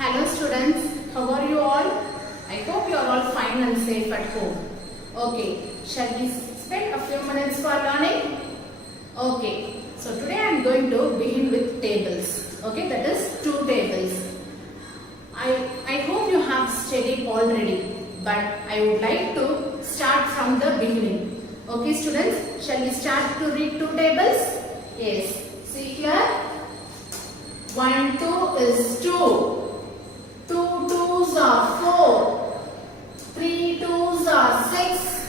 Hello students, how are you all? I hope you are all fine and safe at home. Okay, shall we spend a few minutes for learning? Okay, so today I am going to begin with tables. Okay, that is two tables. I hope you have studied already, but I would like to start from the beginning. Okay students, shall we start to read two tables? Yes, see here. 1, 2 is 2. 2 2s are 4, 3 2s are 6,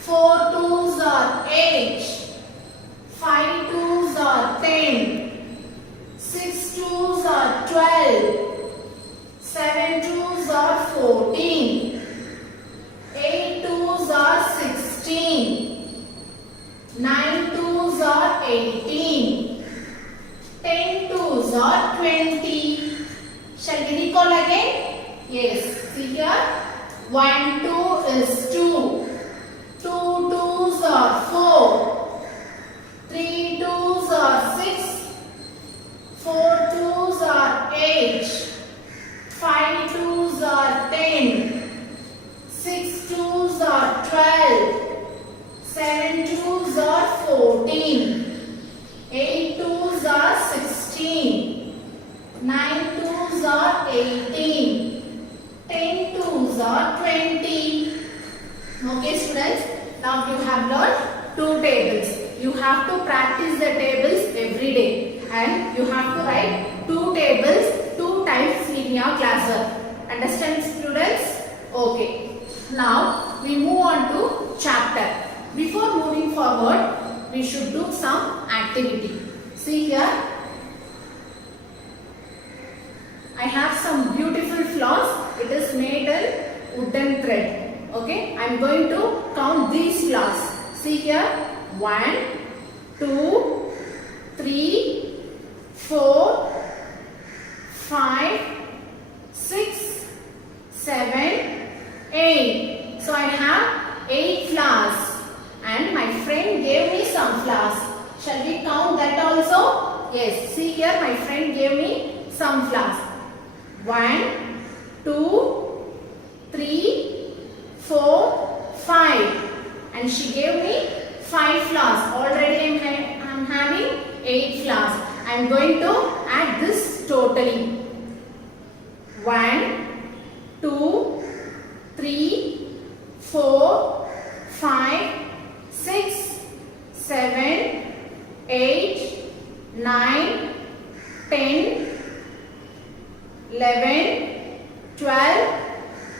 4 2s are 8, 5 2s are 10, 6 2s are 12, 7 2s are 14, 8 2s are 16, 9 2s are 18, 10 2s are 20. Shall we recall again? Yes. See here. 1, 2 is 2. 2 2s are 4. 3 2s are 6. 4 2s are 8. 5 2s are 10. 6 2s are 12. 7 2s are 14. 8 2s are 16. 9 2s are 18. 10 2s are 20. Okay students, now you have learned two tables. You have to practice the tables every day and you have to write two tables two times in your class. Understand students? Okay. Now we move on to chapter. Before moving forward, we should do some activity. See here. I have some beautiful flowers. It is made in wooden thread. Okay, I am going to count these flowers. See here. 1, 2, 3, 4, 5, 6, 7, 8. So I have 8 flowers. And my friend gave me some flowers. Shall we count that also? Yes. See here, my friend gave me some flowers. 1, 2, 3, 4, 5. And she gave me 5 flowers. Already I am having 8 flowers. I am going to add this totally. 1, 2, 3, 4, 5, 6, 7, 8, 9, 10, 11, 12,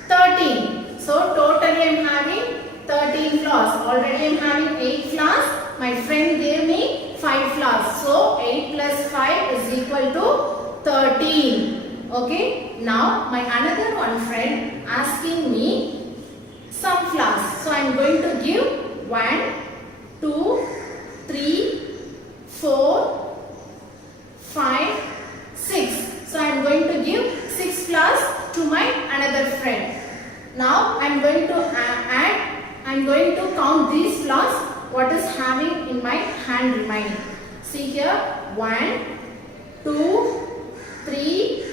13. So totally I am having 13 flowers. Already I am having 8 flowers. My friend gave me 5 flowers. So 8 plus 5 is equal to 13. Okay. Now my another one friend asking me some flowers. So I am going to give 1, 2, 3, 4, 5, 6. So I am going to give 6 flowers to my another friend. Now I am going to I am going to count these flowers what is having in my hand remaining. See here. 1, 2, 3,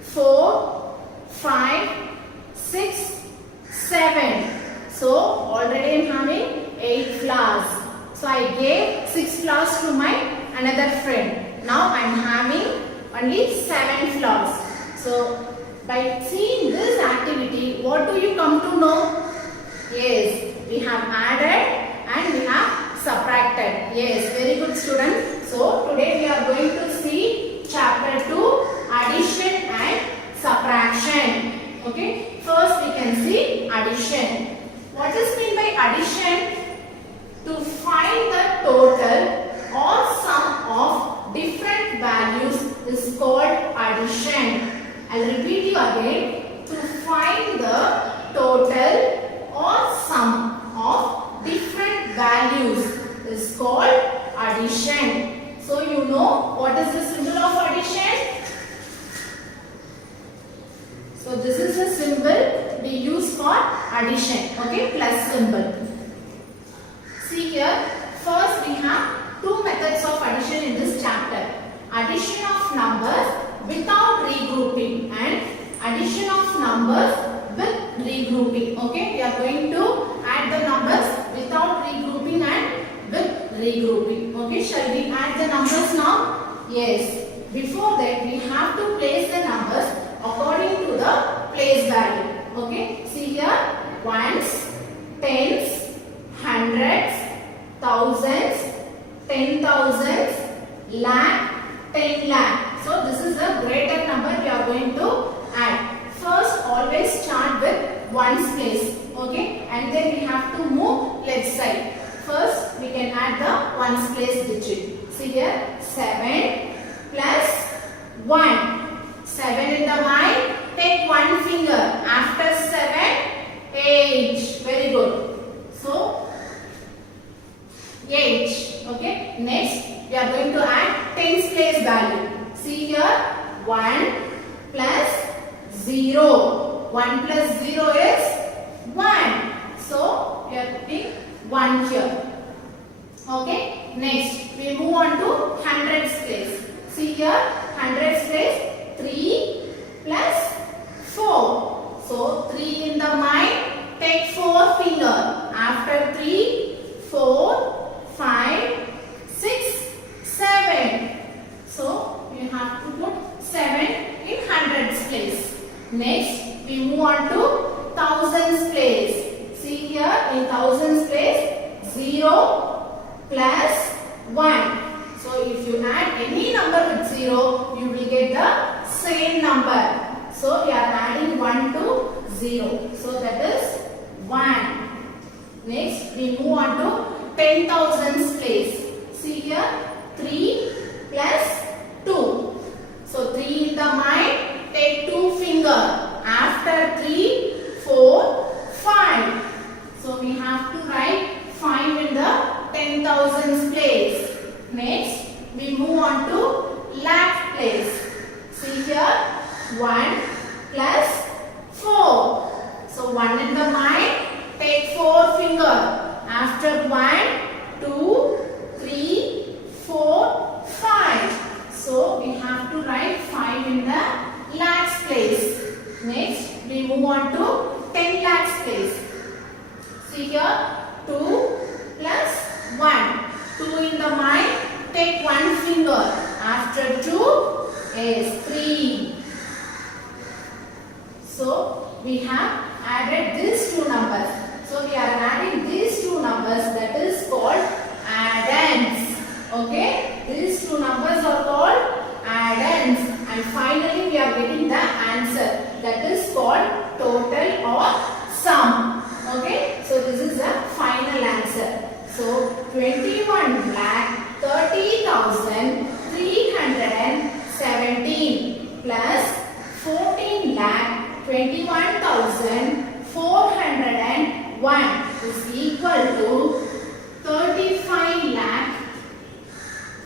4, 5, 6, 7. So already I am having 8 flowers. So I gave 6 flowers to my another friend. Now I am having only 7 flowers. So by seeing this activity, what do you come to know? Yes, we have added and we have subtracted. Yes, very good student. So today we are going to see chapter 2, addition and subtraction. Okay, first we can see addition. What is meant by addition? To find the total or sum of different values is called addition. I will repeat you again. To find the total or sum of different values is called addition. So you know what is the symbol of addition? So this is the symbol we use for addition. Okay, plus symbol. See here, first we have two methods of addition in this chapter. Addition of numbers without regrouping. regrouping. Okay, we are going to add the numbers without regrouping and with regrouping. Okay, shall we add the numbers now? Yes. Before that, we have to place the numbers according to the place value. Okay, see here, ones, tens, hundreds, thousands, 10,000s, lakh, 10 lakh. So this is a greater number we are going to add. First, always start with ones place. Okay, and then we have to move left side. First, we can add the ones place digit. See here, 7 plus 1. 7 in the mind. Take one finger. After 7, 8. Very good. So 8. Okay. Next, we are going to add tens place value. See here, 1 plus 0. 1 plus 0 is 1. So we are putting 1 here. Okay. Next, we move on to hundreds place. See here, hundreds place, 3 plus 4. So 3 in the mind, take 4 finger. After 3, 4, 5, 6, 7. So you have to put 7 in hundreds place. Next, we move on to thousands place. See here, in thousands place, 0 plus 1. So if you add any number with 0, you will get the same number. So we are adding 1 to 0. So that is 1. Next, we move on to 10,000s place. See here, 3 plus 2. So 3 in the mind, take 2 finger. After 3, 4, 5. So we have to write 5 in the 10,000s place. Next, we move on to lakh place. See here, 1 plus 4. So 1 in the mind, take 4 finger. After 1, 2, 3, 4, 5. So we have to write 5 in the lakhs place. Next, we move on to 10 lakhs place. See here, 2 plus 1. 2 in the mind, take 1 finger. After 2 is 3. So we have added these two numbers. So we are adding these two numbers, that is called addends. Okay, these two numbers are called addends, and finally we are getting the answer, that is called total or sum. Okay, so this is the final answer. So 21 lakh 30,317 plus 14 lakh 21,401 is equal to 35 lakh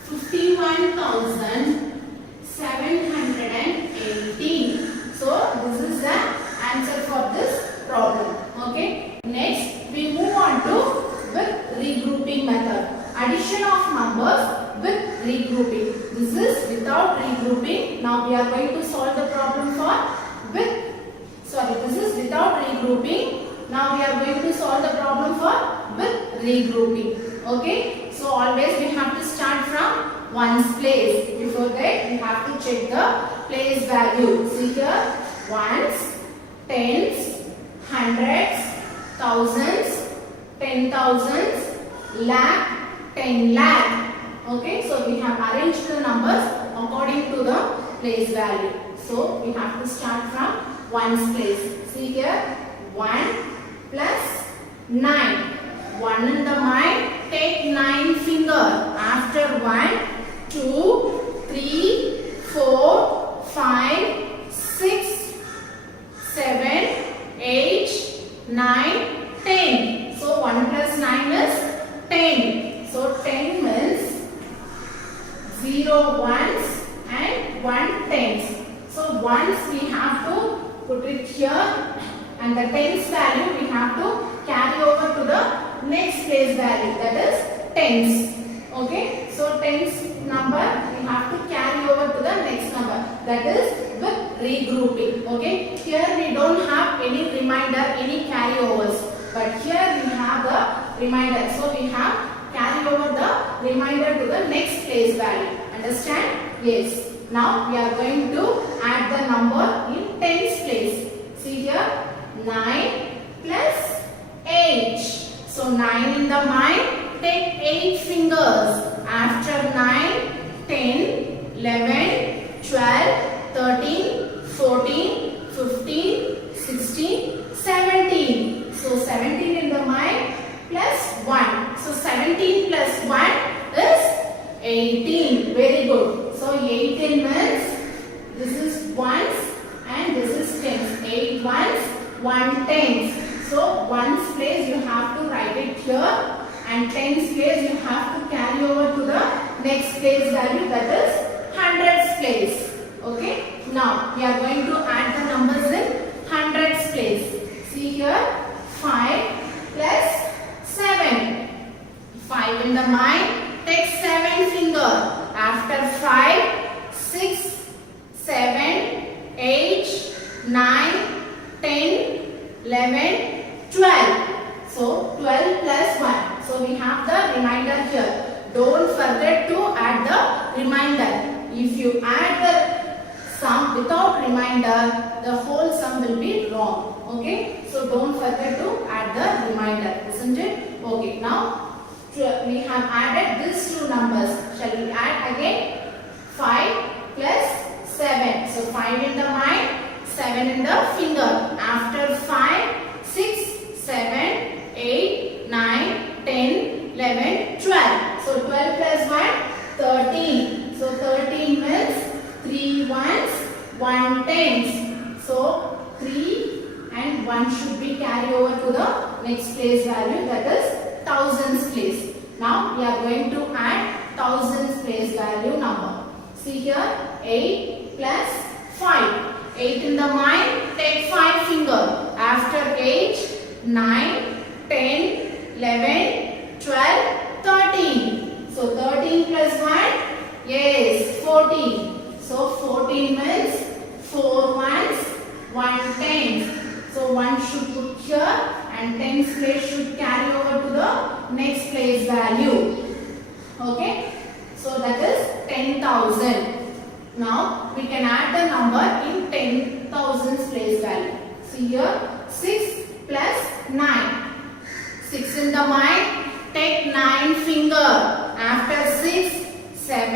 51,718. So this is the answer for this problem. Okay. Next, we move on to with regrouping method. Addition of numbers with regrouping. This is without regrouping. Now we are going to solve the problem for with. Sorry, this is without regrouping. Now we are going to solve the problem for with regrouping. Okay. So always we have to start from ones place. Before that, we have to check the place value. See here, ones, tens, hundreds, thousands, 10,000s, lakh, 10 lakh. Okay, so we have arranged the numbers according to the place value. So we have to start from ones place. See here, 1 plus 9. 1 in the mind, take 9 finger. After 1, 2, 3, 4, 5, 6, 7, 8, 9, 10. So 1 plus 9 is 10. So 10 means 0 ones and 1 tens. So ones we have to put it here, and the tens value we have to carry over to the next place value, that is tens. Okay, so tens number we have to carry over to the next number, that is with regrouping. Okay, here we don't have any remainder, any carryovers, but here we have the remainder. So we have carry over the remainder to the next place value. Understand? Yes. Now we are going to add the number in tens place. See here, 9 plus 8. So 9 in the mind, take 8 fingers. After 9, 10, 11, 12, 13, 14, 15, 16, 17. So 17 in the mind plus 1. So 17 plus 1 is 18. Very good. So 18 means this is ones and this is tens. 8 ones, 1 tens. So ones place you have to write it here, and tens place you have to carry over to the next place value, that is hundreds place. Okay. Now we are going to add the numbers in hundreds place. See here, 5 plus 7. 5 in the mind, take 7 finger. After 5, 6, 7, 8, 9, 10, 11, 12. So 12 plus 1. So we have the remainder here. Don't forget to add the remainder. If you add the sum without remainder, the whole sum will be wrong. Okay. So don't forget to add the remainder. Isn't it? Okay. Now we have added these two numbers. Shall we add again? 5 plus 7. So 5 in the mind, 7 in the finger. After 5, 6, 7, 8, 9, 10, 11, 12. So 12 plus 1, 13. So 13 means 3 ones, 1 tens. So 3 and 1 should be carried over to the next place value, that is thousands place. Now we are going to add thousands place value number. See here, 8 plus 5. 8 in the mind, take 5 finger. After 8, 9, 10, 11, 12, 13. So 13 plus 1, yes, 14. So 14 means 4 ones, 1 tens. So 1 should put here and tens place should carry over to the next place value. Okay. So that is 10,000. Now we can add the number in 10,000 place value. See here, 6 plus 9. 6 in the mind, take 9 finger. After 6, 7,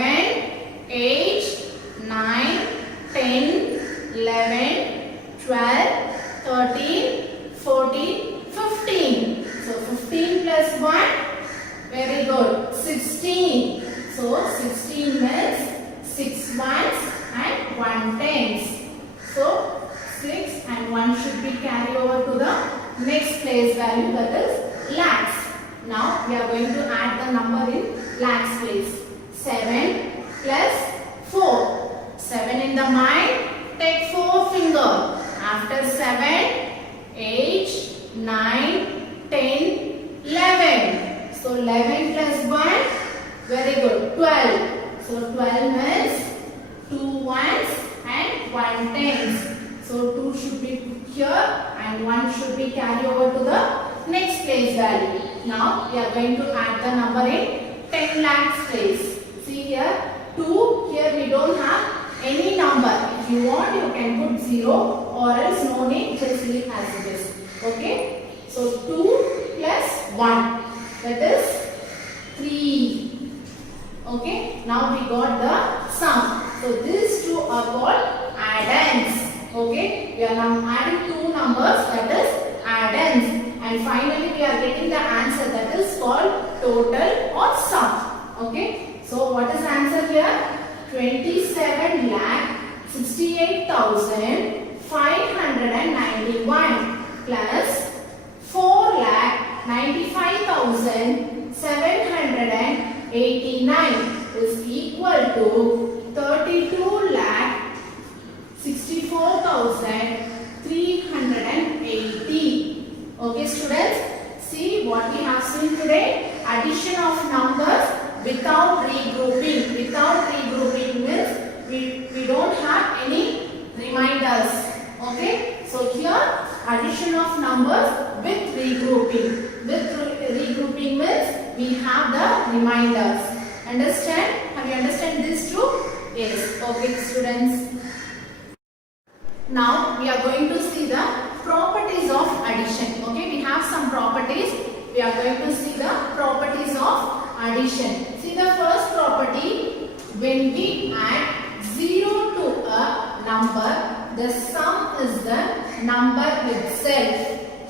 8, 9, 10, 11, 12, 13, 14, 15. So 15 plus 1, very good, 16. So 16 means 6 ones and 1 tens. So 6 and 1 should be carried over to the next place value, that is lakhs. Now we are going to add the number in lakhs place. 7 plus 4. 7 in the mind, take 4 finger. After 7, 8, 9, 10, 11. So 11 plus 1, very good, 12. So 12 means 2 ones and 1 tens. So 2 should be put here and 1 should be carried over to the next place value. Now we are going to add the number in 10 lakhs place. See here, 2, here we don't have any number. If you want, you can put 0 or else no need, just leave as it is. Okay. So 2 plus 1, that is 3. Okay. Now we got the sum. So these two are called add-ins. Okay. We are now adding two numbers, that is add-ins. And finally we are getting the answer, that is called total or sum. Okay. So what is the answer here? 27 lakh 68,591 plus 4 lakh 95,789 is equal to 32 lakh 64,380. Okay students, see what we have seen today. Addition of numbers without regrouping. Without regrouping means we don't have any remainder. Okay, so here addition of numbers with regrouping. With regrouping means we have the reminders. Understand? Have you understand this too? Yes. Okay, students. Now we are going to see the properties of addition. Okay, we have some properties. We are going to see the properties of addition. See the first property, when we add 0 to a number, the sum is the number itself.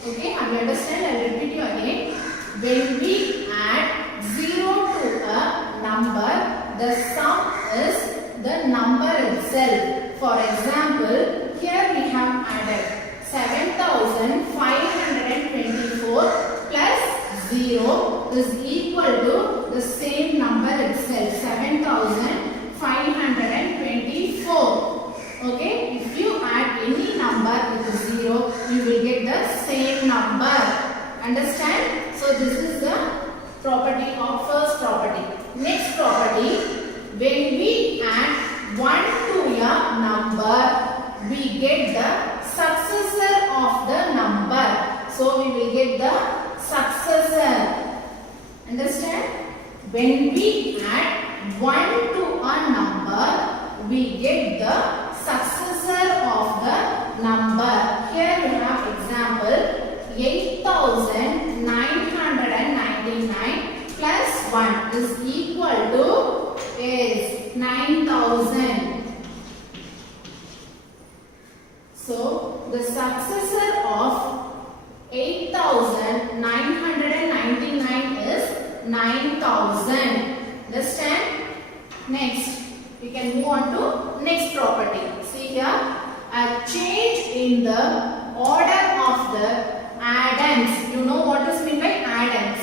Okay, have you understand? I will repeat you again. When we add 0 to a number, the sum is the number itself. For example, here we have added 7524 plus 0 is equal to the same number itself, 7524. Okay, if you add any number with 0, you will get the same number. Understand? So this is the property of first property. Next property, when we add 1 to a number, we get the successor of the number. So we will get the successor. Understand? When we add 1 to a number, we get the successor of the number. Here we have example 8999 plus 1 is equal to is 9000. So the successor of 8999 is 9000. Understand? Next, we can move on to next property. See here, a change in the order of the addends. You know what is meant by addends?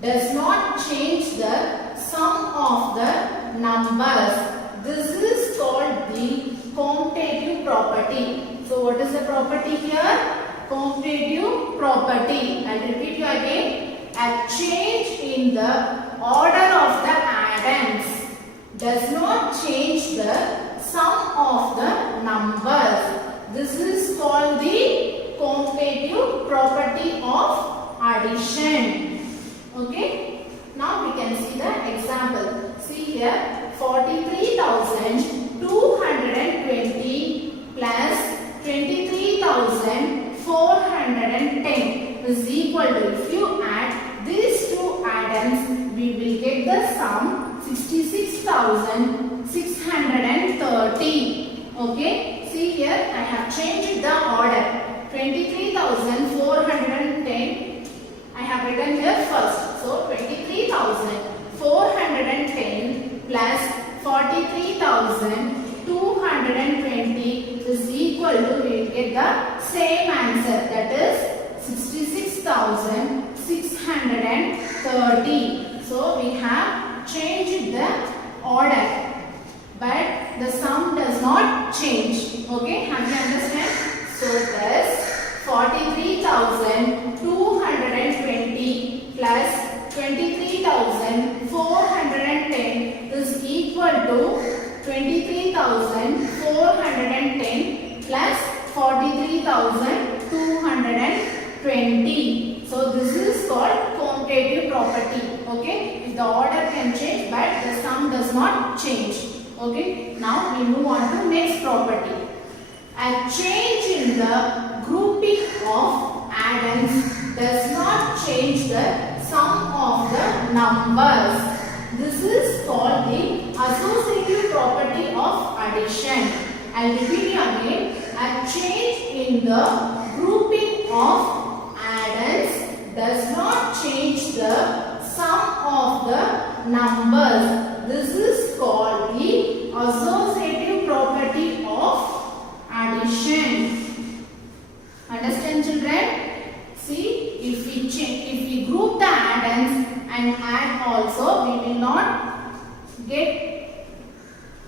Does not change the sum of the numbers. This is called the commutative property. So what is the property here? Commutative property. I will repeat you again. A change in the order of the addends does not change the sum of the numbers. This is called the commutative property of addition. Okay. Now we can see the example. See here, 43,220 plus 23,410 is equal to, if you add these two addends, we will get the sum 66,630. Okay, see here I have changed the order. 23,410 I have written here first. So 23,410 plus 43,220 is equal to, we will get the same answer, that is 66,630. So we have changed the order, but the sum does not change. Okay, have you understand? So plus 43,220 plus 23,410 is equal to 23,410 plus 43,220. So this is called commutative property. Okay, if the order can change but the sum does not change. Okay, now we move on to next property. A change in the grouping of addends does not change the sum of the numbers. This is called the associative property of addition. I will repeat it again. A change in the grouping of addends does not change the sum of the numbers. This is called the associative property of addition. Understand, children? See, if we group the addends and add also, we will not get,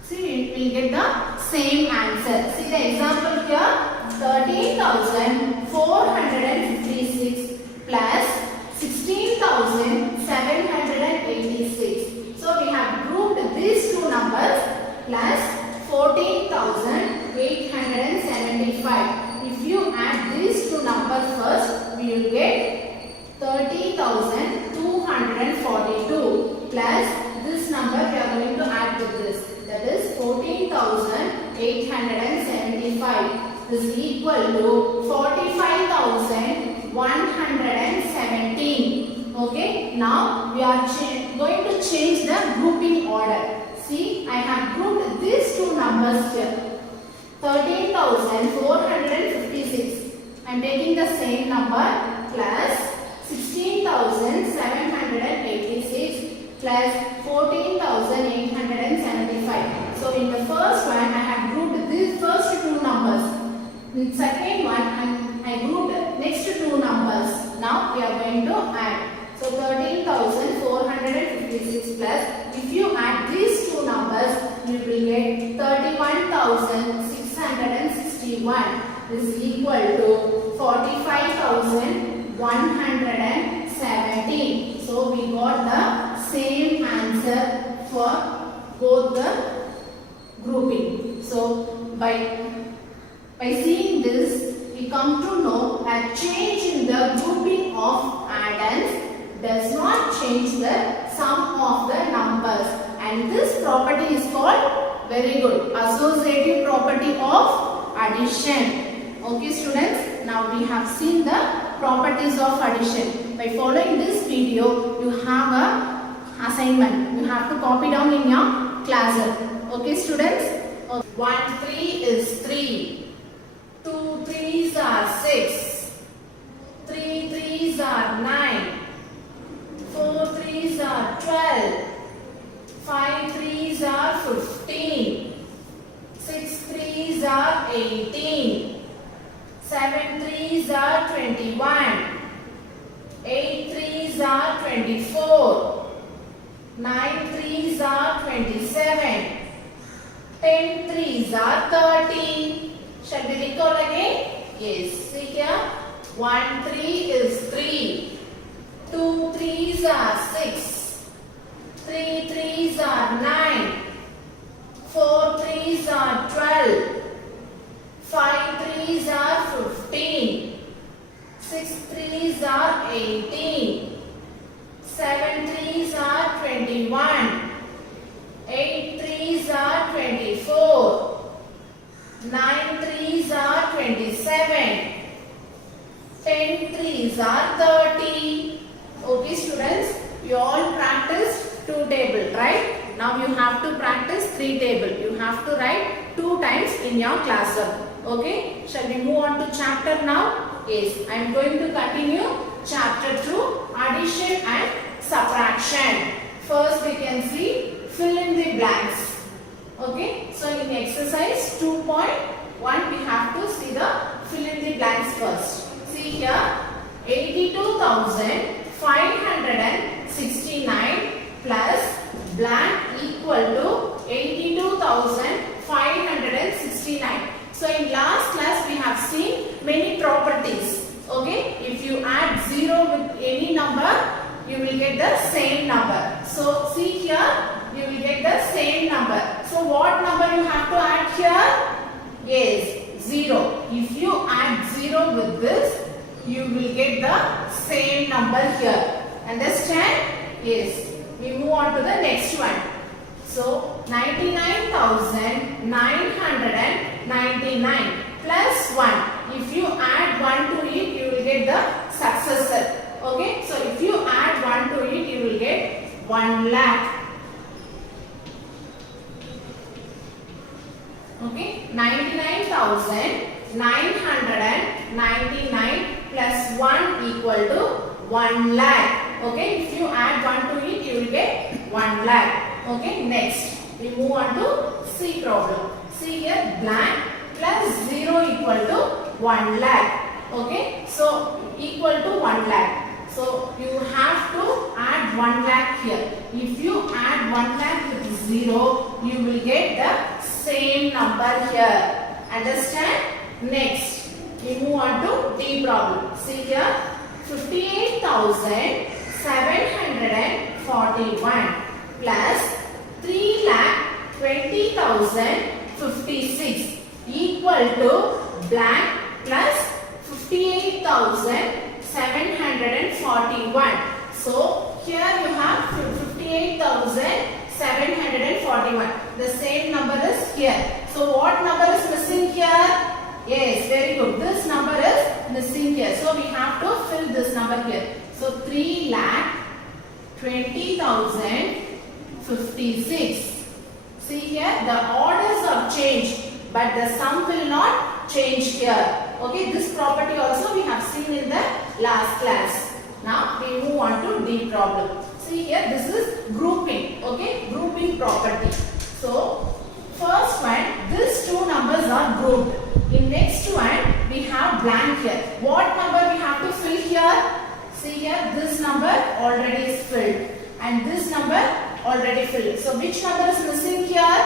see, we will get the same answer. See the example here, 13,456 plus 16,786. So we have grouped these two numbers plus 14,875. will get 30,242 plus this number we are going to add with this. That is 14,875. This is equal to 45,117. Okay. Now we are going to change the grouping order. See, I have grouped these two numbers here. 13,456. I am taking the same number plus 16,786 plus 14,875. So in the first one I have grouped these first two numbers. In second one I grouped next two numbers. Now we are going to add. So 13,456 plus, if you add these two numbers, you will get 31,661. This is equal to 45,117. So we got the same answer for both the grouping. So by seeing this, we come to know that change in the grouping of addends does not change the sum of the numbers, and this property is called, very good, associative property of addition. Okay students, now we have seen the properties of addition. By following this video, you have a assignment. You have to copy down in your class. Okay students, 1 3 is 3, 2 3s are 6, 3 3s are 9, 4 3s are 12, 5 3s are 15, 6 3s are 18, 7 3s are 21, 8 3s are 24, 9 3s are 27, 10 3s are 30. Shall we recall again? Yes. See here. 1 3 is 3. 2 3s are 6. 3 3s are 9. 4 3s are 12. 5 3s are 15. 6 3s are 18. 7 3s are 21. 8 3s are 24. 9 3s are 27. 10 3s are 30. Okay students, you all practiced 2 table, right? Now you have to practice 3 table. You have to write 2 times in your classroom. Okay, shall we move on to chapter now? Yes, I am going to continue chapter 2, addition and subtraction. First we can see fill in the blanks. Okay, so in exercise 2.1 we have to see the fill in the blanks first. See here, 82,569 plus blank equal to 82,569. So in last class we have seen many properties. Okay, if you add 0 with any number, you will get the same number. So see here, you will get the same number. So what number you have to add here? Yes, 0. If you add 0 with this, you will get the same number here. Understand? Yes. We move on to the next one. So 99,999 plus 1. If you add 1 to it, you will get the successor. Okay. So if you add 1 to it, you will get 1 lakh. Okay. 99,999 plus 1 equal to 1 lakh. Okay. If you add 1 to it, you will get 1 lakh. Okay. Next, we move on to C problem. See here, blank plus 0 equal to 1 lakh. Okay. So equal to 1 lakh. So you have to add 1 lakh here. If you add 1 lakh with 0, you will get the same number here. Understand? Next, we move on to D problem. See here, 58,741 plus 3,20,056 equal to blank plus 58,741 741. So here you have 58,741. The same number is here. So what number is missing here? Yes, very good. This number is missing here. So we have to fill this number here. So 3,20,056. See here, the orders are changed, but the sum will not change here. Okay, this property also we have seen in the last class. Now we move on to D problem. See here, this is grouping. Okay, grouping property. So first one, these two numbers are grouped. In next one, we have blank here. What number we have to fill here? See here, this number already is filled, and this number already filled. So which number is missing here?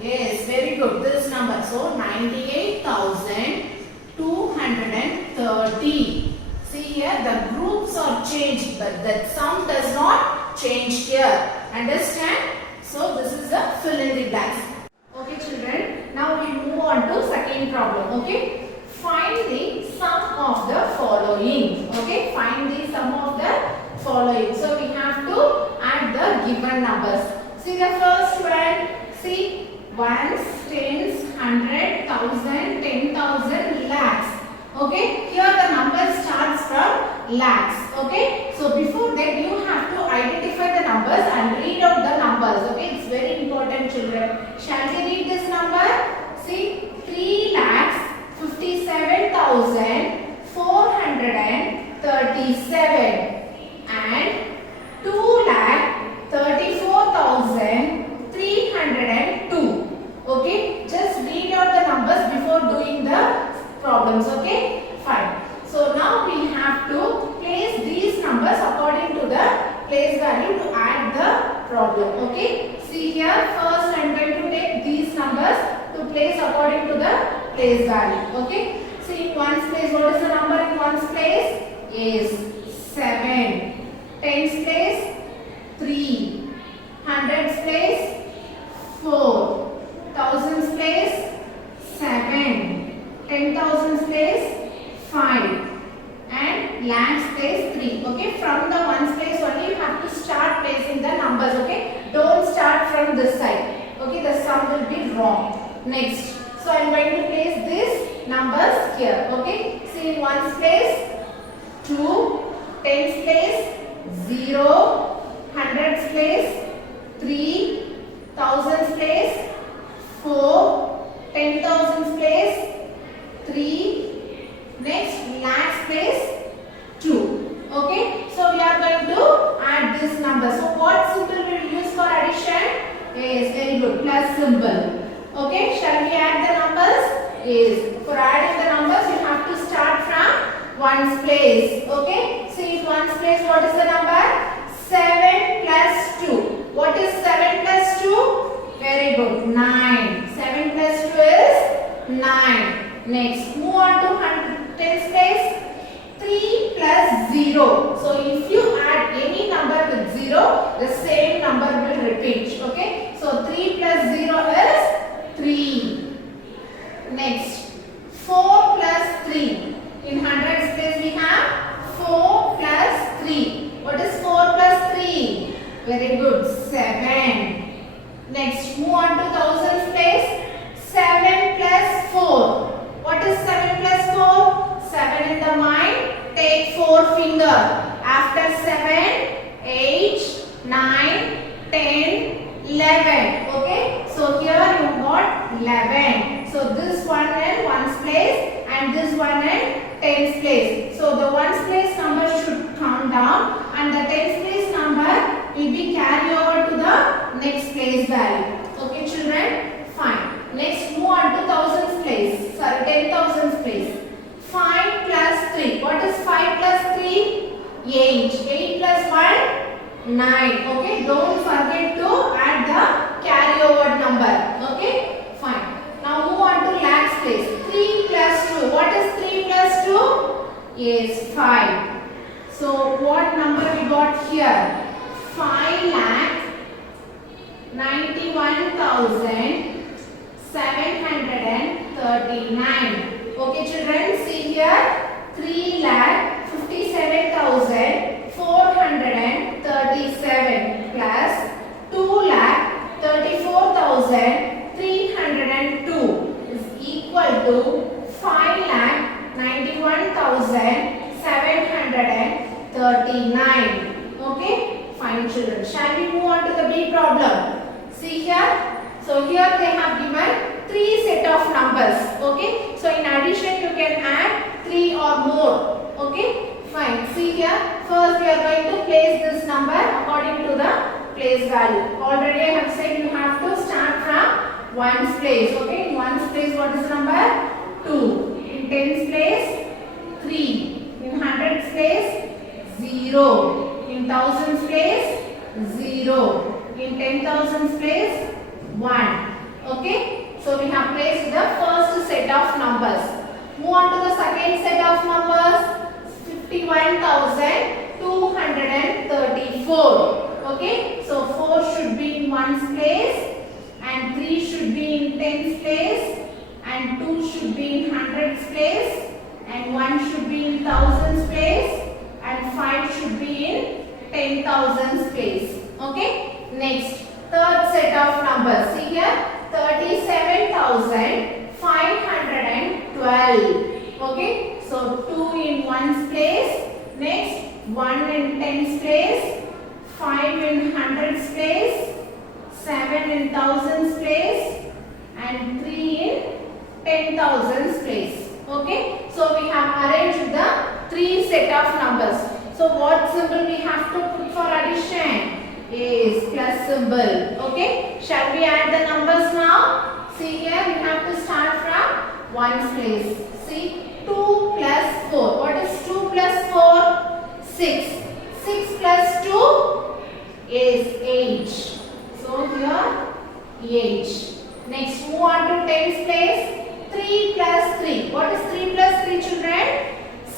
Yes, very good. This number. So 98,230. See here, the groups are changed, but the sum does not change here. Understand? So this is a fill in the blanks. Okay, children. Now we move on to second problem. Okay. Find the sum of the following. Okay. Find the sum of the following. So we have to add the given numbers. See the first one. See, ones, tens, 100, 1,000, 10,000, lakhs. Okay. Here the number starts from lakhs. Okay. So before that you have to identify the numbers and read out the numbers. Okay. It's very important, children. Shall we read this number? See, 3,57,437 and 2,34,302. Okay, just read out the numbers before doing the problems. Okay, fine. So now we have to place these numbers according to the place value to add the problem. Okay, see here, first I am going to take these numbers to place according to the place value. Okay, see in ones place, what is the number in ones place? Is 7. Tens place 3. Hundreds place 4. Thousands place 7. 10,000 place 5. And lakhs place 3. Okay, from the ones place only you have to start placing the numbers. Okay, don't start from this side. Okay, the sum will be wrong. Next, so I am going to place these numbers here. Okay, see in ones place 2, tens place 0, hundreds place 3, thousands place 4, 10,000 place 3, next lakhs place 2. Okay, so we are going to add this number. So what symbol we will use for addition? Yes, very good, plus symbol. Okay, shall we add the numbers? Yes, for adding the numbers you have to start from ones place. Okay, see in ones place what is the number? 7 plus 2. What is 7 plus 2? Very good, 9. 7 plus 2 is 9. Next, move on to tens place. 3 plus 0. So if you add any number with 0, the same number will repeat. Okay, so 3 plus 0 is 3. Next, 4 plus 3. In hundreds place we have 4 plus 3. What is 4 plus 3? Very good, 7. Next, move on to thousands place. 7 plus 4. What is 7 plus 4? 7 in the mind. Take 4 finger. After 7, 8, 9, 10, 11. Okay. So here you got 11. So this one in ones place and this one in tens place. So the ones place number should come down and the tens place number will be carried over to the next place value. Okay, children? Fine. Next, move on to thousands place. Sorry, 10,000 place. 5 plus 3. What is 5 plus 3? 8. 8 plus 1? 9. Okay, don't forget to add the carryover number. Okay, fine. Now move on to lakhs place. 3 plus 2. What is 3 plus 2? Yes, 5. So what number we got here? 5,91,739. Okay, children, see here 3,57,437 39. Okay, fine children. Shall we move on to the B problem? See here. So here they have given 3 set of numbers. Okay, so in addition you can add 3 or more. Okay, fine. See here. First we are going to place this number according to the place value. Already I have said you have to start from ones place. Okay, in ones place what is the number? 2. In tens place 3. In hundreds place 0. In thousands place 0. In 10,000s place 1. Okay, so we have placed the first set of numbers. Move on to the second set of numbers. 51,234. Okay, so 4 should be in ones place, and 3 should be in tens place, and 2 should be in hundreds place, and 1 should be in thousands place, and 5 should be in 10,000s place. Okay, next third set of numbers. See here, 37,512. Okay, so 2 in ones place, next 1 in tens place, 5 in hundreds place, 7 in thousands place, and 3 in 10,000s place. Okay, so we have arranged the 3 set of numbers. So what symbol we have to put for addition? Is plus symbol. Okay, shall we add the numbers now? See here, we have to start from ones place. See, 2 plus 4. What is 2 plus 4? 6. 6 plus 2 is 8. So here 8. Next, move on to tens place. 3 plus 3. What is 3 plus 3, children? 6.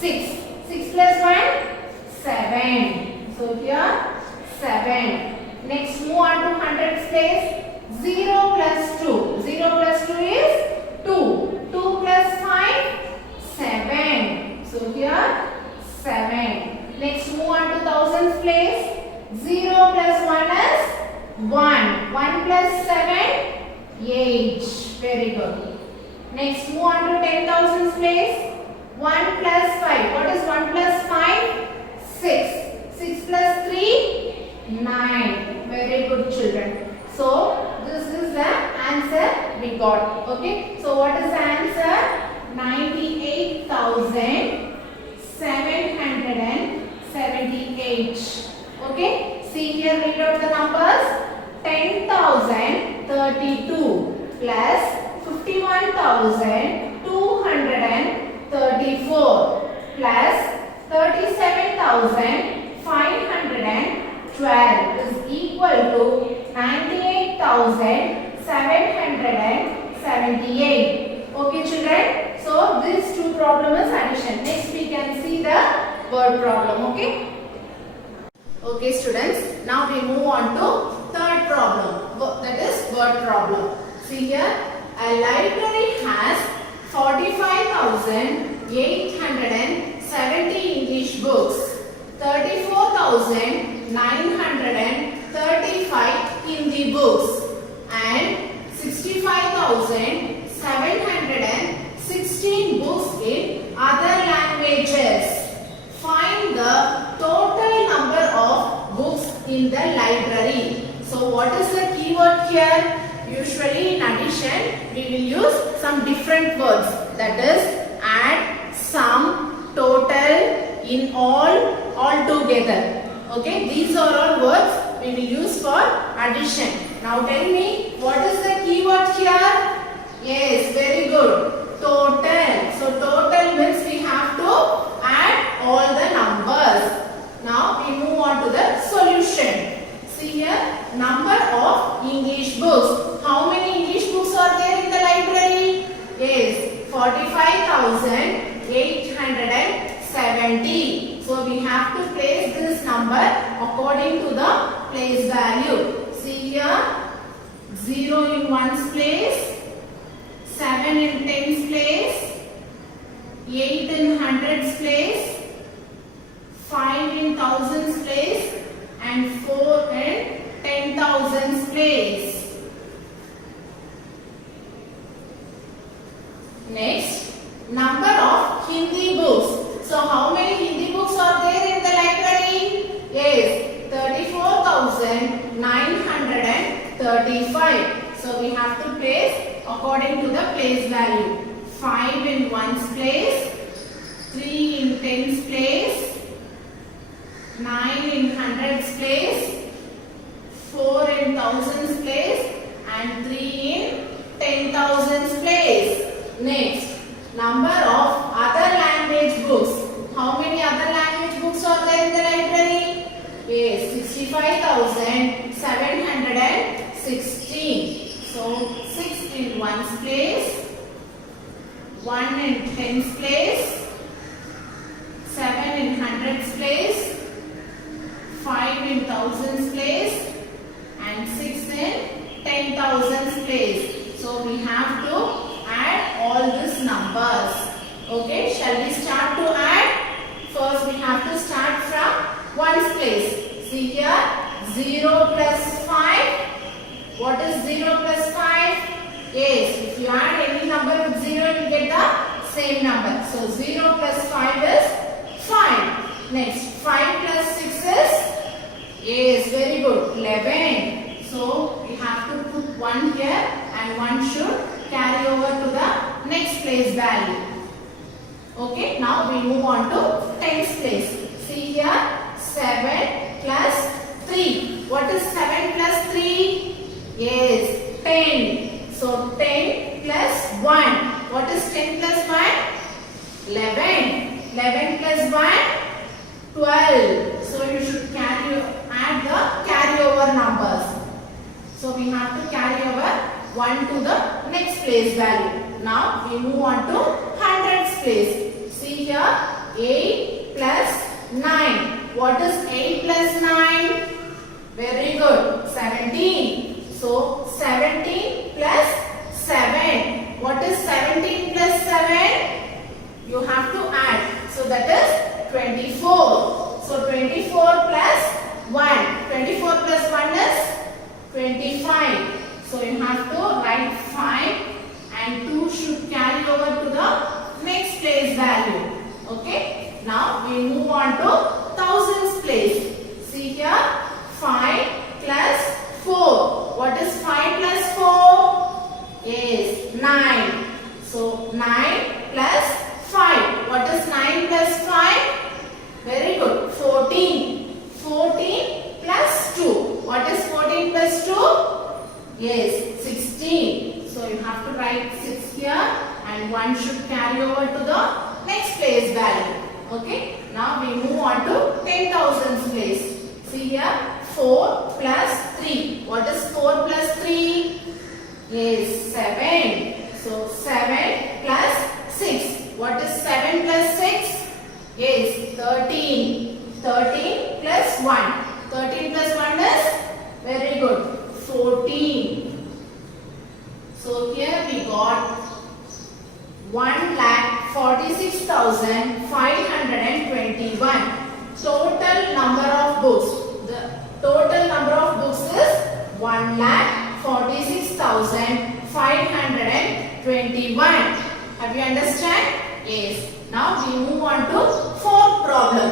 6 plus 1? 7. So here 7. Next, move on to hundreds place. 0 plus 2. 0 plus 2 is 2. 2 plus 5? 7. So here 7. Next, move on to thousands place. 0 plus 1 is 1. 1 plus 7? 8. Very good. Next, move on to 10,000s place. 1 plus 5. What is 1 plus 5? 6. 6 plus 3? 9. Very good, children. So, this is the answer we got. Okay. So, what is the answer? 98,778. Okay. See here, read out the numbers. 10,032 plus 51,234 plus 37,512 is equal to 98,778. Okay, children. So these two problems addition. Next we can see the word problem. Okay. Okay, students. Now we move on to third problem. That is word problem. See here. A library has 45,870 English books, 34,935 Hindi books, and 65,716 books in other languages. Find the total number of books in the library. So what is the keyword here? Usually in addition we will use some different words, that is add, sum, total, in all together. Okay, these are all words we will use for addition. Now tell me, what is the keyword here? Yes, very good. Total. So total means we have to add all the numbers. Now we move on to the solution. See here, number of English books. How many English books are there in the library? Yes, 45,870. So we have to place this number according to the place value. See here, 0 in ones place, 7 in tens place, 8 in hundreds place, 5 in thousands place, and 4 in 10,000s place. Next, number of Hindi books. So how many Hindi books are there in the library? according to the place value. 5 in ones place, 3 in tens place, 9 in hundreds place, 4 in thousands place, and 3 in 10,000s place. Next, number of other language books. How many other language books are there in the library? Yes, 65,716. So 6 in ones place, 1 in tens place, 7 in hundreds place, 5 in thousands place, and 6 in 10,000s place. So we have to add all these numbers. Okay, shall we start to add? First we have to start from ones place. See here, 0 plus 5. What is 0 plus 5? Yes, if you add any number with 0, you get the same number. So 0 plus 5 is 5. Next, 5 plus 6 is? Yes, very good, 11. So we have to put 1 here and 1 should carry over to the next place value. Okay, now we move on to tens place. See here, 7 plus 3. What is 7 plus 3? Yes, 10. So 10 plus 1. What is 10 plus 1? 11. 11 plus 1? 12. So you should add the carryover numbers. So we have to carry over 1 to the next place value. Now we move on to hundreds place. See here, 8 plus 9. What is 8 plus 9? Very good, 17. So 17 plus 7. What is 17 plus 7? You have to add. So that is 24. So 24 plus 1. 24 plus 1 is 25. So you have to write 5 and 2 should carry over to the next place value. Okay. Now we move on to thousands place. See here, 5 plus 4. What is 5 plus 4? Yes, 9. So 9 plus 5. What is 9 plus 5? Very good, 14. 14 plus 2. What is 14 plus 2? Yes, 16. So you have to write 6 here and 1 should carry over to the next place value. Okay. Now we move on to 10,000s place. See here, 4 plus 3. What is 4 plus 3? Yes, 7. So 7 plus 6. What is 7 plus 6? Yes, 13. 13 plus 1. 13 plus 1 is? Very good, 14. So here we got 1,46,521 total number of books. The total number of books is 1,46,521. Have you understand? Yes. Now we move on to fourth problem.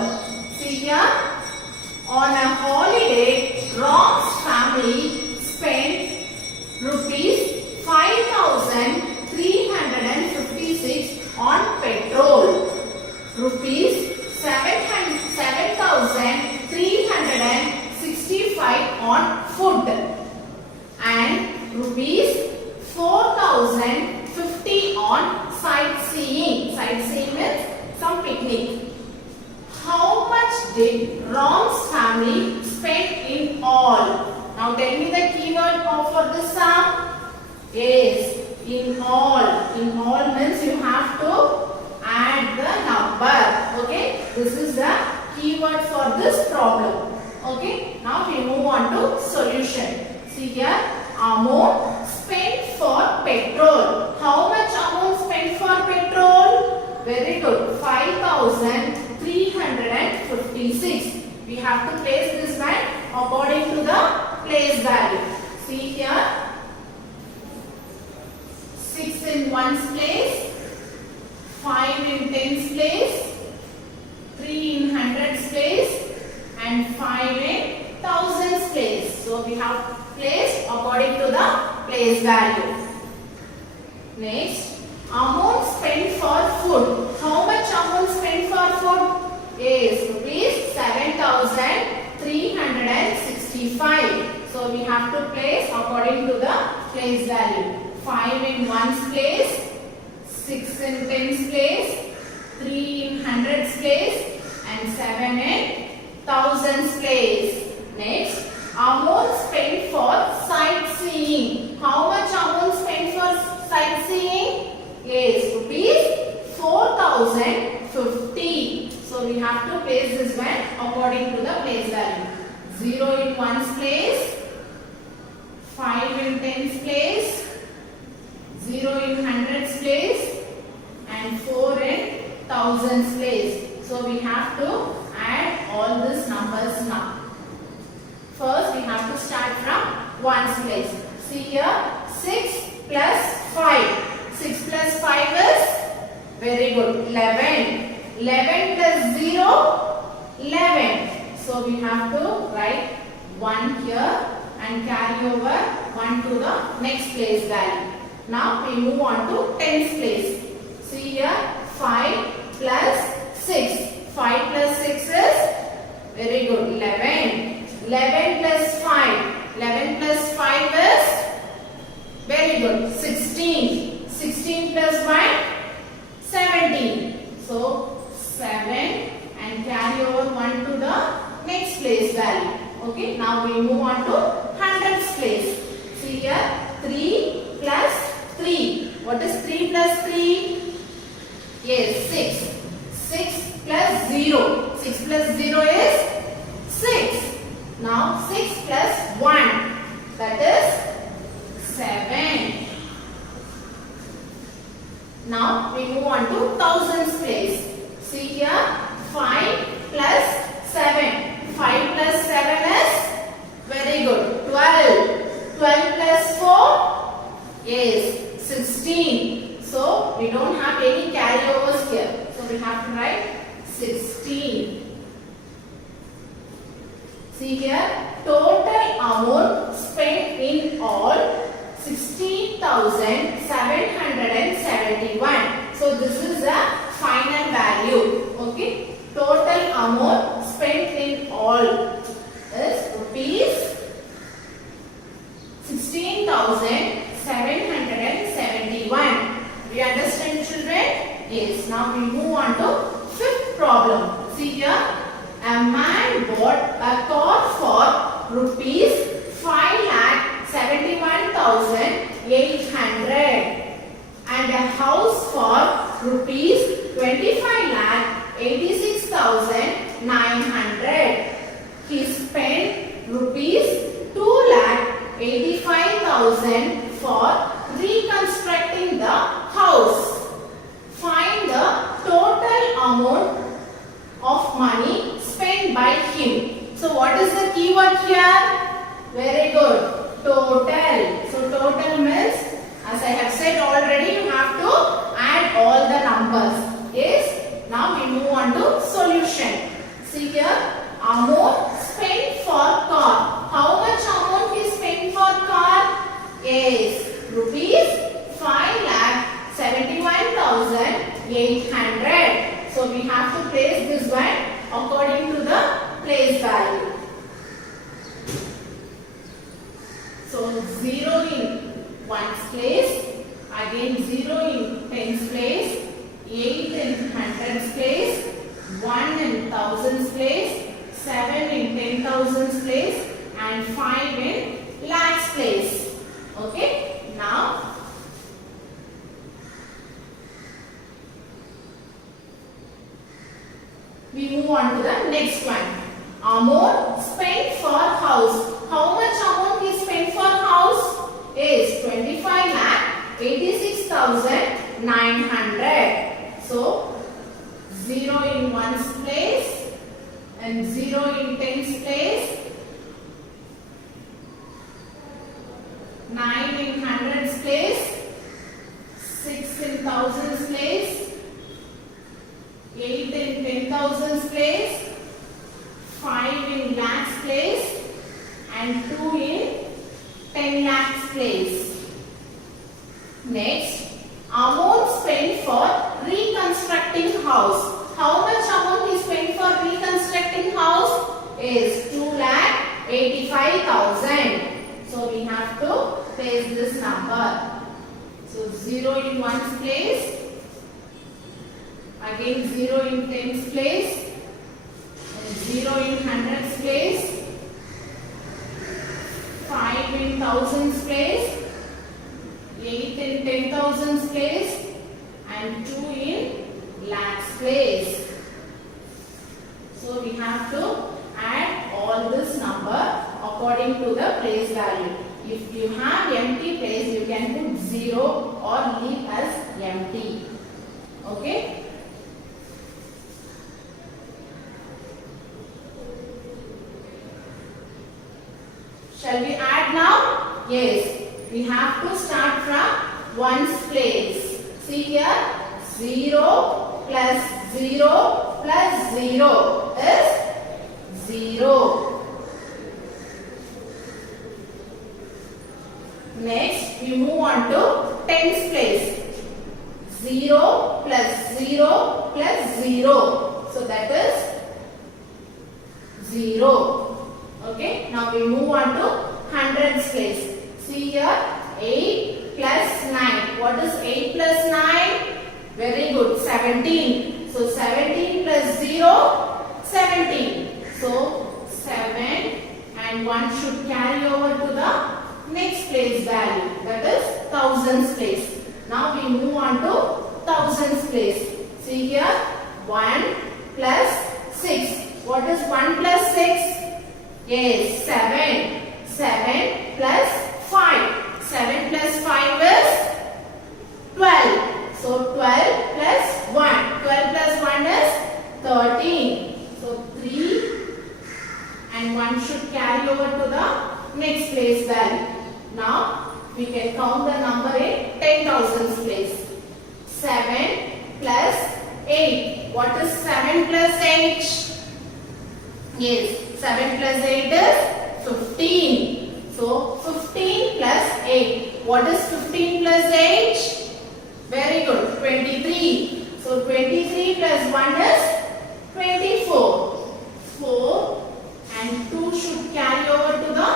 See here. On a holiday, Rom's family spent rupees 5,356 on petrol, rupees 7,365 on food, and rupees 4,050 on sightseeing. Sightseeing means some picnic. How much did Rom's family spend in all? Now tell me the keyword for this sum. Yes, in all. In all means you have to add the number. Okay, this is the keyword for this problem. Okay, now we move on to solution. See here, amount spent for petrol. How much amount spent for petrol? Very good, 5,356. We have to place this one according to the place value. See here, 6 in ones place, 5 in tens place, 3 in hundreds place, and 5 in thousands place. So we have placed according to the place value. Next, amount spent for food. How much amount spent for food? Is rupees 7,365. So we have to place according to the place value. 5 in ones place, 6 in tens place, 3 in hundreds place, and 7 in thousands place. Next, amount spent for sightseeing. How much amount spent for sightseeing? Is rupees 4,050. So we have to place this one according to the place value. 0 in ones place, 5 in tens place, 0 in hundreds place, and 4 in thousands place. So we have to add all these numbers now. First we have to start from ones place. See here, 6 plus 5. 6 plus 5 is very good, 11. 11 plus 0, 11. So we have to write 1 here and carry over 1 to the next place value. Now we move on to tens place. See here, 5 plus 6. 5 plus 6 is very good, 11. 11 plus 5. 11 plus 5 is very good, 16. 16 plus 1, 17. So 7 and carry over 1 to the next place value. Okay, now we move on to hundreds place. See here, 3 plus 3. What is 3 plus 3? Yes, 6. 6 plus 0. 6 plus 0 is 6. Now 6 plus 1. That is 7. Now we move on to thousands place. See here, 5 plus 7. 5 plus 7 is very good, 12. 12 plus 4 is 16. So we don't have any carryovers here. So we have to write 16. See here, total amount spent in all 16,771. So this is the final value. Okay, total amount spent in all is rupees 16,771. Do you understand, children? Yes. Now we move on to fifth problem. See here, a man bought a car for rupees 5,71,800 and a house for rupees 25,86,900. He spent rupees 2,85,000 for reconstructing the house. Find the total amount of money spent by him. So what is the keyword here? Very good, total. So total means, as I have said already, you have to add all the numbers. Yes. Now we move on to solution. See here, amount spent for car. How much amount is spent for car? Yes, rupees 5,71,800. So we have to place this one according to the place value. So 0 in ones place, again 0 in tens place, 8 in hundreds place, 1 in thousands place, 7 in 10,000s place, and 5 in lakhs place. Okay, now we move on to the next one. Amount spent for house. How much amount is spent for house? Is 25,86,900. So 0 in ones place and 0 in tens place, 9 in hundreds place, 6 in thousands place, 8 in 10,000s place, 5 in lakhs place, and 2 in 10 lakhs place. Next, amount spent for reconstructing house. How much amount is spent for reconstructing house? Is 2,85,000. So we have to place this number. So 0 in ones place, again 0 in tens place, and 0 in hundreds place, 5 in thousands place, 8 in 10,000s place, and 2 in lakhs place. So we have to add all this number according to the place value. If you have empty place, you can put 0 or leave as empty. Okay? Shall we add now? Yes. We have to start from ones place. See here, 0 plus 0 plus 0 is 0. Next, we move on to tens place. 0 plus 0 plus 0. So that is 0. Okay. Now we move on to hundreds place. See here, 8 plus 9. What is 8 plus 9? Very good. 17. So 17 plus 0, 17. So 7 and 1 should carry over to the next place value, that is thousands place. Now we move on to thousands place. See here, 1 plus 6. What is 1 plus 6? Yes, 7. 7 plus 5. 7 plus 5 is 12. So 12 plus 1. 12 plus 1 is 13. So 3 and 1 should carry over to the next place value. Now we can count the number in 10,000s place. 7 plus 8. What is 7 plus 8? Yes, 7 plus 8 is 15. So 15 plus 8. What is 15 plus 8? Very good. 23. So 23 plus 1 is 24. 4 and 2 should carry over to the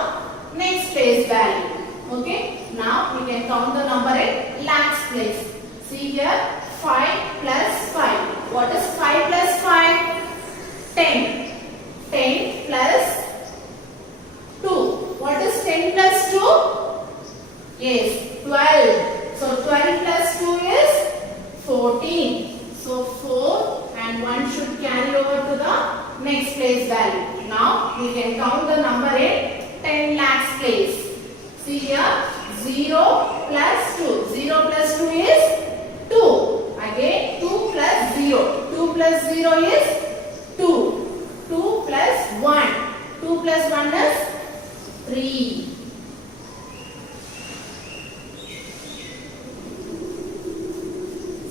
next place value. Okay. Now we can count the number in lakhs place. See here, 5 plus 5. What is 5 plus 5? 10. 10 plus 2. What is 10 plus 2? Yes, 12. So 12 plus 2 is 14. So 4 and 1 should carry over to the next place value. Now we can count the number in 10 lakhs place. See here, 0 plus 2. 0 plus 2 is 2. Again 2 plus 0. 2 plus 0 is 2. 2 plus 1. 2 plus 1 is 3.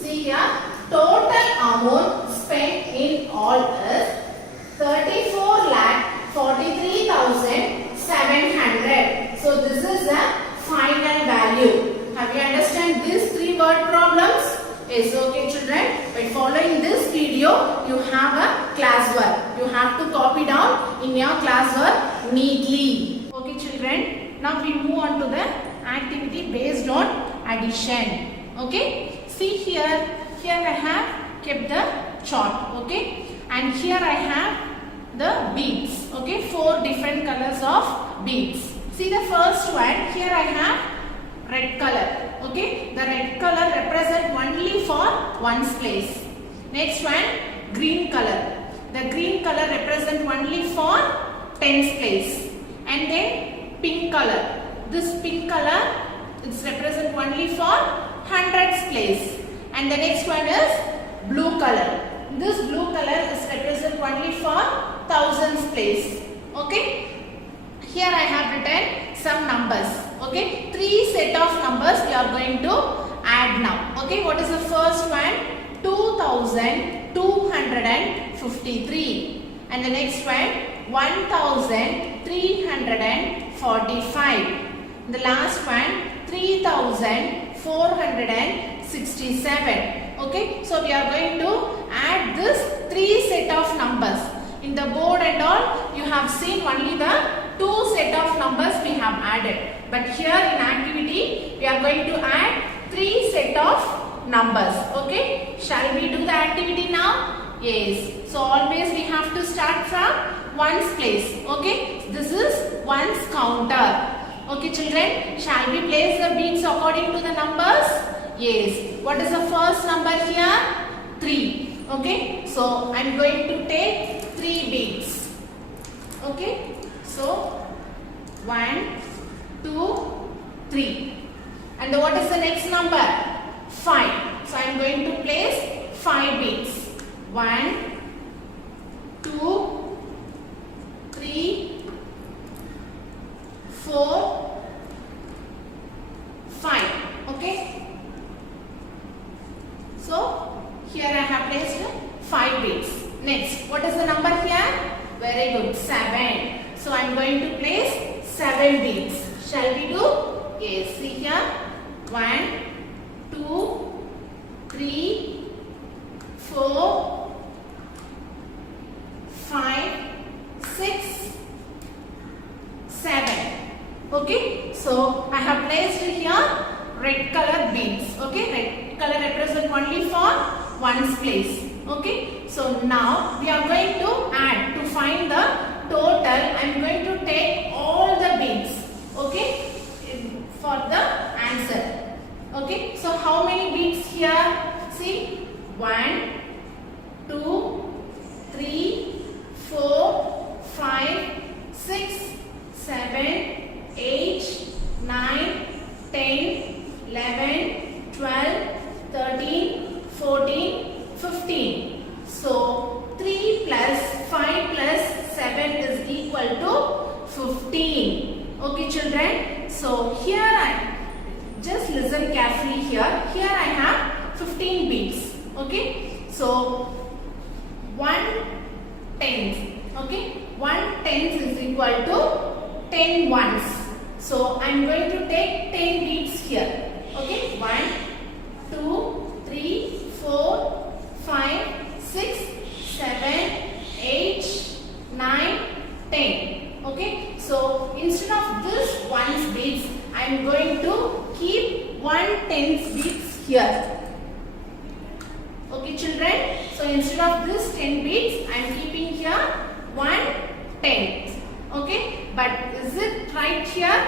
See here, total amount spent in all is 34,43,700. So this is the final value. Have you understand these 3 word problems? Yes, okay children. By following this video, you have a classwork. You have to copy down in your classwork neatly. Okay children. Now we move on to the activity based on addition. Okay. See here. Here I have kept the chart. Okay. And here I have the beads. Okay. 4 different colors of beads. See the first one. Here I have red color. Okay, the red color represent only for ones place. Next one, green color. The green color represent only for tens place. And then pink color. This pink color is represent only for hundreds place. And the next one is blue color. This blue color is represent only for thousands place. Okay. Here I have written some numbers. Okay, 3 set of numbers we are going to add now. Okay, what is the first one? 2,253. And the next one, 1,345. The last one, 3,465. 67. Okay, so we are going to add this 3 set of numbers. In the board and all, you have seen only the 2 set of numbers we have added. But here in activity, we are going to add 3 set of numbers. Okay, shall we do the activity now? Yes. So always we have to start from ones place. Okay, this is ones counter. Okay children, shall we place the beads according to the numbers? Yes. What is the first number here? 3. Okay, so I am going to take 3 beads. Okay, so 1, 2, 3. And what is the next number? 5. So I am going to place 5 beads. 1, 2, 3, 4, 5. Okay. So here I have placed 5 beads. Next, what is the number here? Very good, 7. So I am going to place 7 beads. Shall we do? Yes. See here. 1, 2, 3, 4, 5, 6, 7. Okay. So I have placed here red color beads. Okay. Red color represent only for ones place. Okay. So now we are going to add to find the total. I am going to take all the beads. Okay. For the answer. Okay. So how many beads here? See. 1, 2, 3, 4, 5, 6, 7, 8, 9, 10, 11, 12, 13, 14, 15. So 3 plus 5 plus 7 is equal to 15. Okay children. So here I just listen carefully here. Here I have 15 beads. Okay. So 1/10. Okay. 1/10 is equal to 10 ones. So I am going to take 10 beads here. Okay. 1, 2, 3, 4, 5, 6, 7, 8, 9, 10. Okay. So instead of this ones beads, I am going to keep 1/10 beads here. Okay children. So instead of this 10 beads, I am keeping here 1/10. Okay. But is it right here?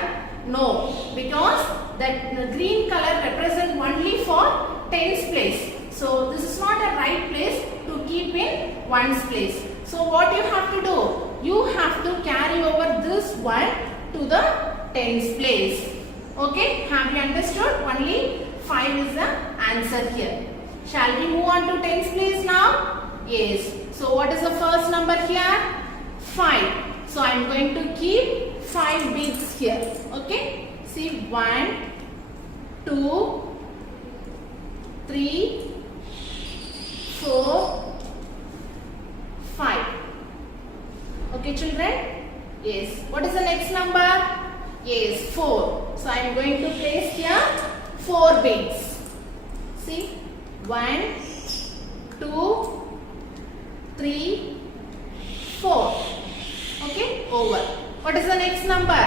No. Because the green color represents only for tens place. So this is not a right place to keep in ones place. So what you have to do? You have to carry over this one to the tens place. Okay. Have you understood? Only 5 is the answer here. Shall we move on to tens place now? Yes. So what is the first number here? 5. So I am going to keep 5 beads here. Okay. See 1, 2, 3, 4, 5. Okay children? Yes. What is the next number? Yes, 4. So I am going to place here 4 beads. See 1, 2, 3, 4. Okay, over. What is the next number?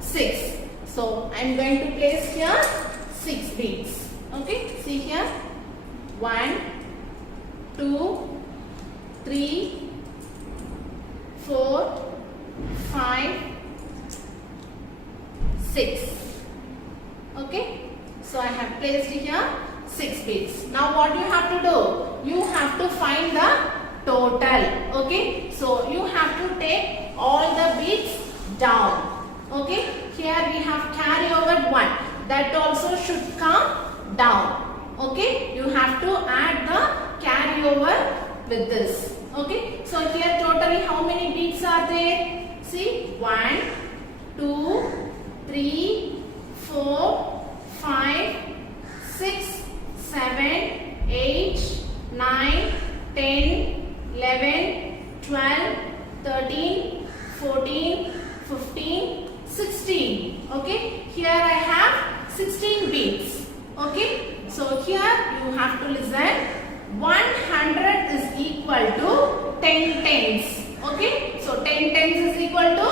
6. So I am going to place here 6 beads. Okay, see here 1, 2, 3, 4, 5, 6. Okay, so I have placed here 6 beads. Now what you have to do? You have to find the total. Okay, so you have to take all the beads down. Okay, here we have carry over 1. That also should come down. Okay, you have to add the carry over with this. Okay, so here totally how many beads are there? See 1, 2, 3, 4, 5, 6, 7, 8, 9, 10, 11, 12, 13, 14, 15, 16. Okay, here I have 16 beads. Okay, So here you have to listen. 100 is equal to 10 tens. Okay. So 10 tens is equal to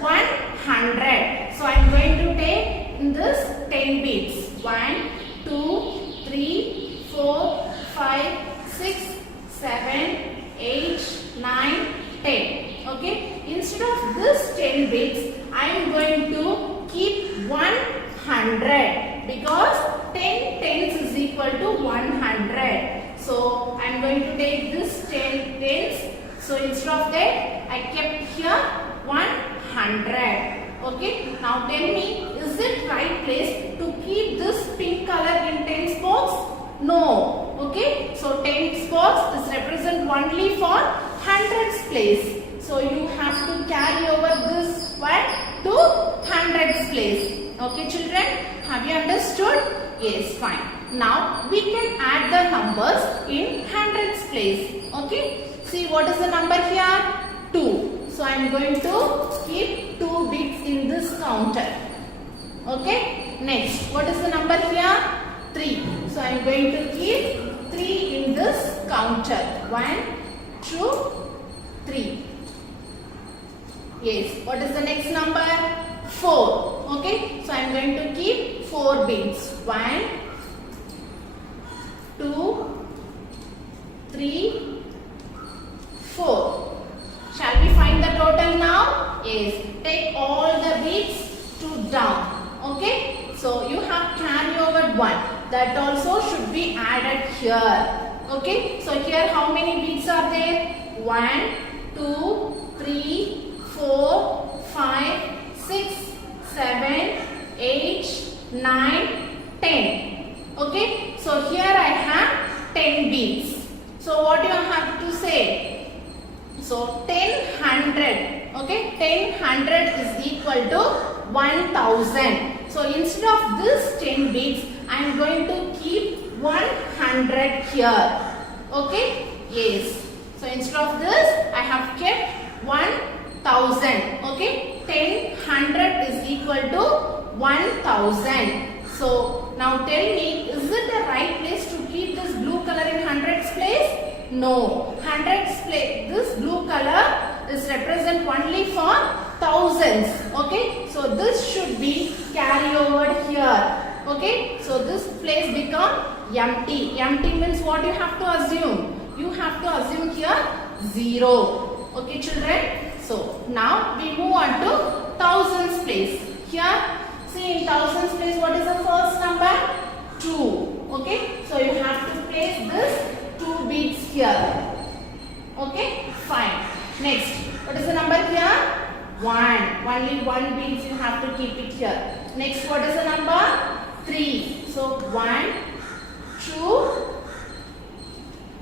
100. So I am going to take in this 10 beads. 1, 2, 3, 4, 5, 6, 7, 8, 9, 10. Okay. Instead of this 10 beads, I am going to keep 100 because 10 tens is equal to 100. So I am going to take this 10 tens. So instead of that, I kept here 100. Okay. Now tell me, is it right place to keep this pink color in tens box? No. Okay. So tens box is represent only for hundreds place. So you have to carry over this one to hundreds place. Okay, children? Have you understood? Yes, fine. Now we can add the numbers in hundreds place. Okay? See what is the number here? 2. So I am going to keep 2 bits in this counter. Okay? Next, what is the number here? 3. So I am going to keep 3 in this counter. 1, 2, 3. Yes. What is the next number? 4. Okay. So I am going to keep 4 bits. 1, 2, 3, 4. Shall we find the total now? Yes. Take all the bits to down. Okay. So you have carry over 1. That also should be added here. Okay. So here how many bits are there? 1, 2, 3, 4, 5, 6, 7, 8, 9, 10. Okay. So here I have 10 beads. So what you have to say? So 10 100. Okay. 10 100 is equal to 1000. So instead of this 10 beads, I am going to keep 100 here. Okay. Yes. So instead of this, I have kept 1000. Okay. 10 100 is equal to 1000. So now tell me, is it the right place to keep this blue color in hundreds place? No. Hundreds place, this blue color is represent only for thousands. Okay. So this should be carry over here. Okay. So this place become empty. Empty means what you have to assume? You have to assume here 0. Okay, children. So now we move on to thousands place. Here, see in thousands place, what is the first number? 2. Okay. So you have to place this 2 beads here. Okay. Fine. Next, what is the number here? 1. Only 1 beads you have to keep it here. Next, what is the number? 3. So 1, 2,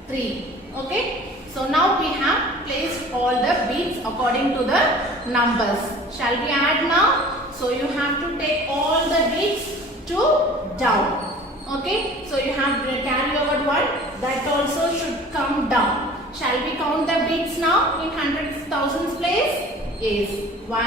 3. Okay. So now we have placed all the beads according to the numbers. Shall we add now? So you have to take all the beads to down. Okay. So you have to carry over 1. That also should come down. Shall we count the beads now in hundreds, thousands place? Yes. 1,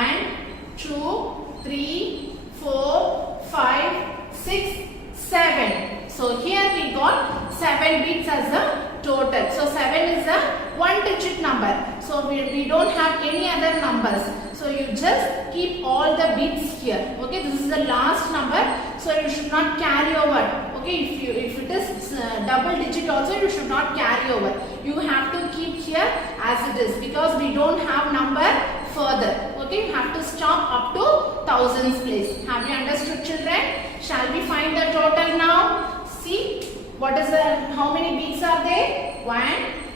2, 3, 4, 5, 6, 7. So here we got 7 beads as a total. So 7 is a 1-digit number. So we don't have any other numbers. So you just keep all the beads here. Okay, this is the last number. So you should not carry over. Okay, if it is double digit also, you should not carry over. You have to keep here as it is because we don't have number further. Okay, you have to stop up to thousands place. Have you understood, children? Shall we find the total now? See, what is the, how many beads are there? 1,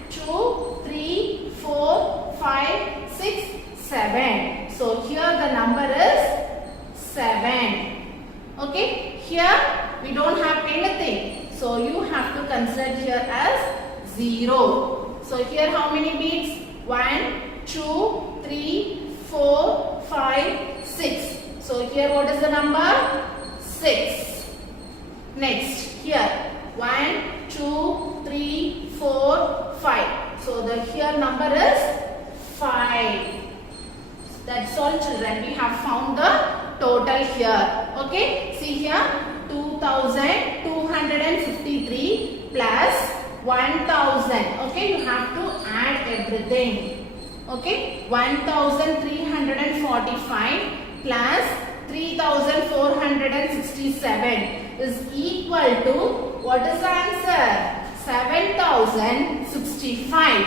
2, 3, 4, 5, 6, 7. So here the number is 7. Okay, here we don't have anything. So you have to consider here as 0. So here how many beads? 1, 2, 3, 4, 5, 6. So here what is the number? 6. Next, here 1, 2, 3, 4, 5. So the here number is 5. That's all, children. We have found the total here. Okay. See here 2253 plus 1000. Okay, you have to add everything. Okay, 1345 plus 3467 is equal to, what is the answer? 7065.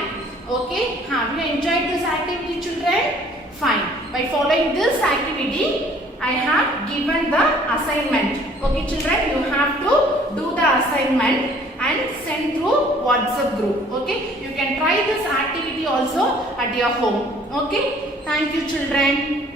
Okay, have you enjoyed this activity, children? Fine. By following this activity, I have given the assignment. Okay, children, you have to do the assignment and send through WhatsApp group. Okay, you can try this activity also at your home. Okay, thank you, children.